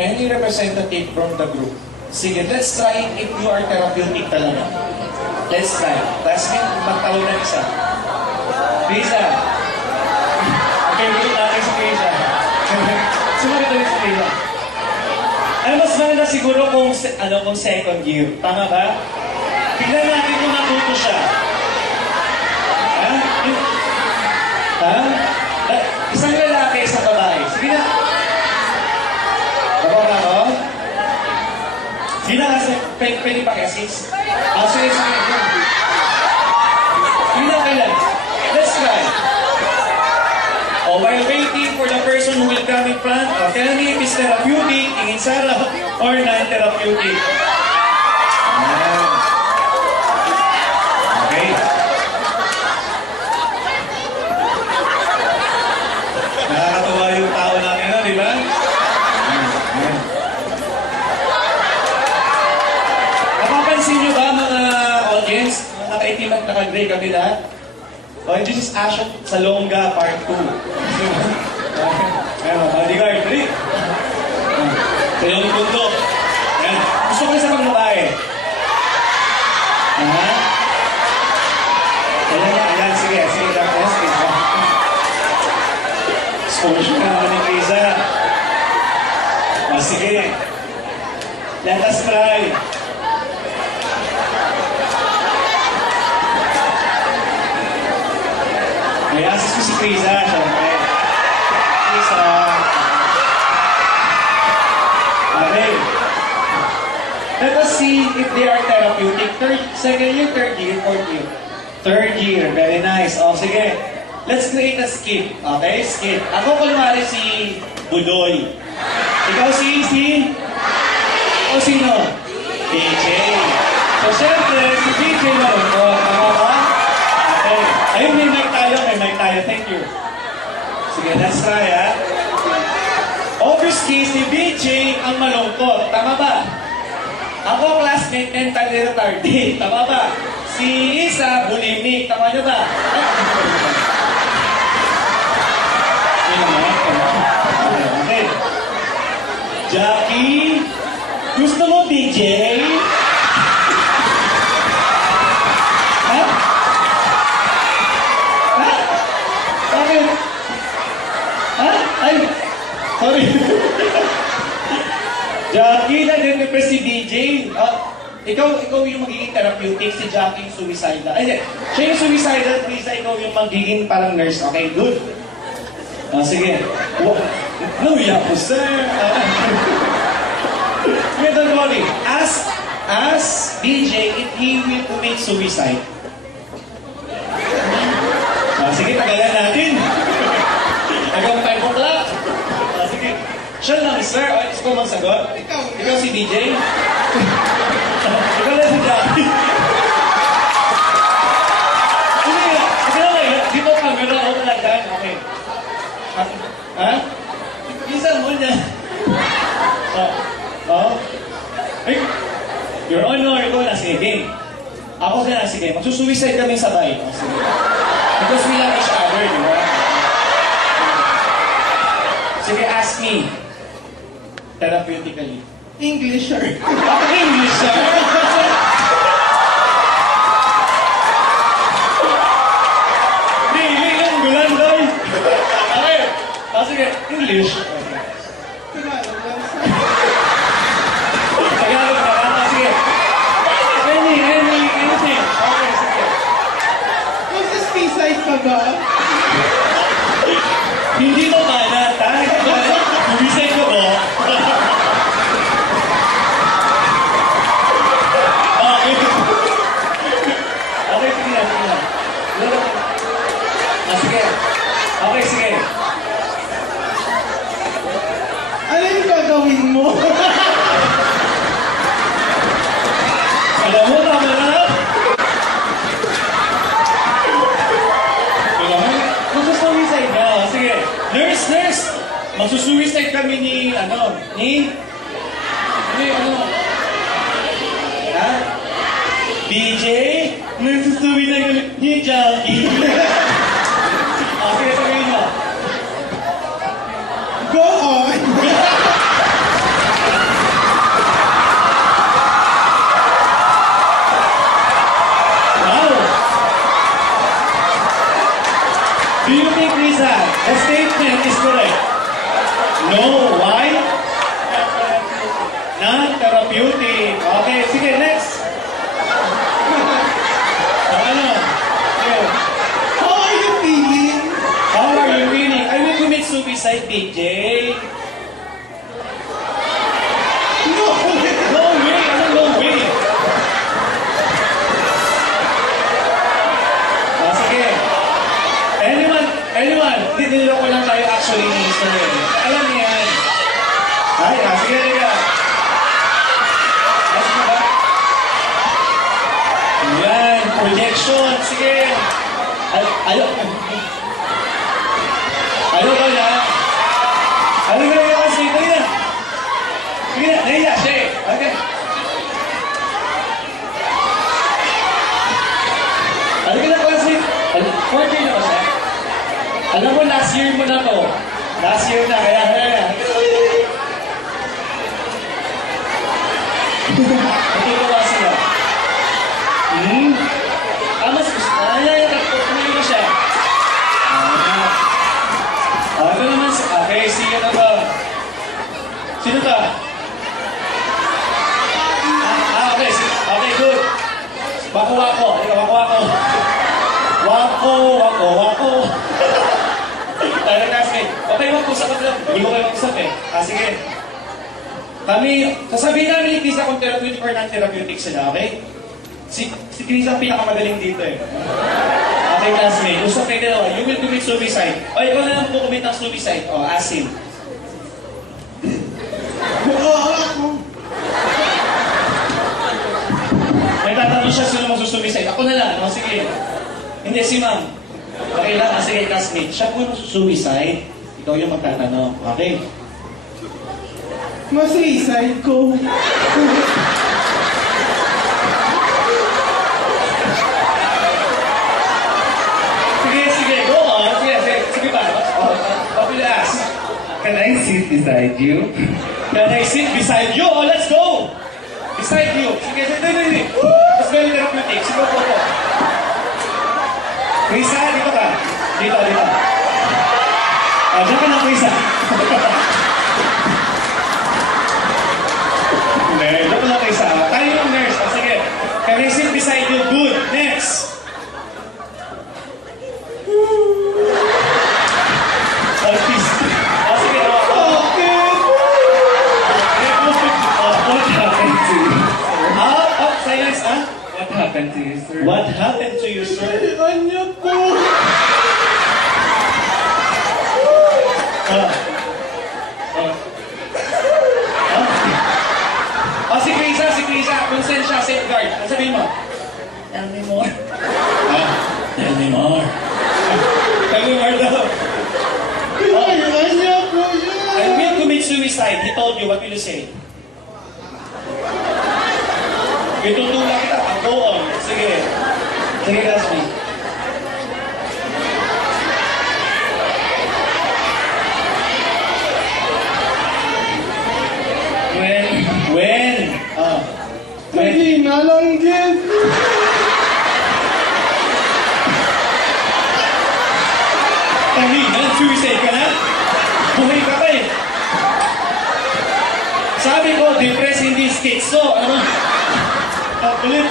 Any representative from the group. Sige, let's try if you are therapeutic talaga. Let's try. Classmate, magtawag na isa. Risa. Okay, wait natin sa Risa. Sumagot ulit sa Risa. Ay, mas maganda siguro kung second year. Tama ba? Tignan natin kung natuto siya. Ha? Ha? Isang lalaki, isang babae. Sige na. Ako na ako? Sige na kasi, pwede pa kaya 6? Sige. Sige na kailan. Let's try. While waiting for the person who will come in front, tell me if it's therapeutic, tingin Sarah, or non-therapeutic. Okay. Nakakatawa yung tao natin na, di ba? Napapansin nyo ba mga audience, mga naka-itim at naka-gray kami lahat? Okay, this is Asha Salonga Part 2. Ayan, bodyguard, ready? Sa iyong mundo. Ayan, gusto ko isa pang babae. Ayan, sige. Exposure na naman yung Risa. Sige. Let us try. May asis ko si Risa, syempre. Risa. Okay. Let us see if they are therapeutic. Second year, third year, fourth year. Third year, very nice. Sige. Let's create a skit. Okay, skit. Ako kunwari si Budoy. Ikaw si? O sino? BJ. So, syempre, si BJ malungkot. Tama ba? Okay. Ayun, may mic tayo. Thank you. Sige, let's try, ha? Obviously, si BJ ang malungkot. Tama ba? Ako, classmate, mentally retarded. Tama ba? Si Isa, bulimic. Tama nyo ba? Okay. Jackie, gusto mo, BJ? Ay, sorry. Jackie, na-depress si BJ. Ikaw yung magiging therapeutic, si Jackie yung suicidal. Ay, siya yung suicidal, Risa, ikaw yung magiging parang nurse. Okay, good. Sige. No, po, sir. Don't worry. Ask BJ if he will commit suicide. Sige, tagalan natin. Hanggang 5 o'clock. Sige. Siya lang, sir. Ikaw magsagot? Ikaw si DJ? Ikaw na si Jackie. Sige lang. Di ba camera ako talaga? Okay. Ha? Isa mo niya. Hey, Your Honor, ikaw na. Sige, game. Ako na, sige. Magsusuicide kami sabay. Sige. Because we love each other, di ba? Sige, ask me. Therapeutically. English, sir. English, sir? Really? Ang gulan, doy. Okay. Sige, English. Tagalog lang, sir. Tagalog na. Sige. Anything. Okay, sige. Mag-suicide ka ba? Hindi mo banat, ha? Bumisay ko ba? Okay. Okay, sige na. Sige. Okay, sige. Ano yung gagawin mo? Alam mo, tama na. Magsusuicide na. Sige. Nurse. Magsusuicide kami ni. Ha? BJ? Magsusuicide kami ni Jackie. Sige, sabihin mo. Go on! The statement is correct. No, why? Non-therapeutic. Okay, sige, next. Ano? Sige. How are you feeling? How are you feeling? I will commit suicide, DJ. No! No way! Ano no way? Sige. Anyone, dinilo ko lang tayo actually ni Mr. Alam niya yan. Ay, sige, liga. Ayos mo ba? Yan, projection. Sige. Ayaw ba na? Ano ba yung kasi? Dali na. Sige na, nahiya siya eh. Okay. Ano ka na classmate? Fourth year na ba siya? Alam mo, last year mo na to. Last year na, kaya. Natutuwa siya. Mas gusto. Ano mo siya? Ito naman siya. Okay, sige na ba? Sino ka? Okay. Okay, good. Wako. Wako. Tayo classmate. Okay, mag-usap lang. Hindi ko kayo mag-usap eh. Sige. Sasabihin namin ni Krisa kung therapeutic or non-therapeutic sila, okay? Si Krisa ang pinakamagaling dito eh. Okay, classmate. Usap kayo dalawa. You will commit suicide. O, ikaw na lang commit ng suicide. O, ask him. May tatanong siya sino magsusuicide. Ako na lang. O, sige. Hindi, si ma'am. Okay lang. Sige, classmate. Siya po magsusuicide. Ikaw yung magtatanong. Okay? Masuicide ko. Sige. Go on. Sige ba? What will you ask? Can I sit beside you? Can I sit beside you? Oh, let's go! Beside you. Sige. It's very therapeutic. Sige po. Krisa, dito ka. Dito. Diyan ka na, Krisa. Hindi, diyan ka na, Krisa. Tayo yung nurse. Sige. Can I sit beside you? Good. Next. Sige. What happened to you? Silence, ha? What happened to you, sir? What happened to you, sir? Anya ko. Si Krisa, consent siya, safeguard. Ano sabihin mo? Tell me more. Tell me more. Tell me more daw. Anya ko I yan. will commit suicide. He told you, what will you say? Itutulak kita. Go on. Sige. Sige, classmate. When? Hindi na lang din. Kanina, suicide ka na? Buhay ka pa eh. Sabi ko, depressed hindi schizo. Ano? Ulit.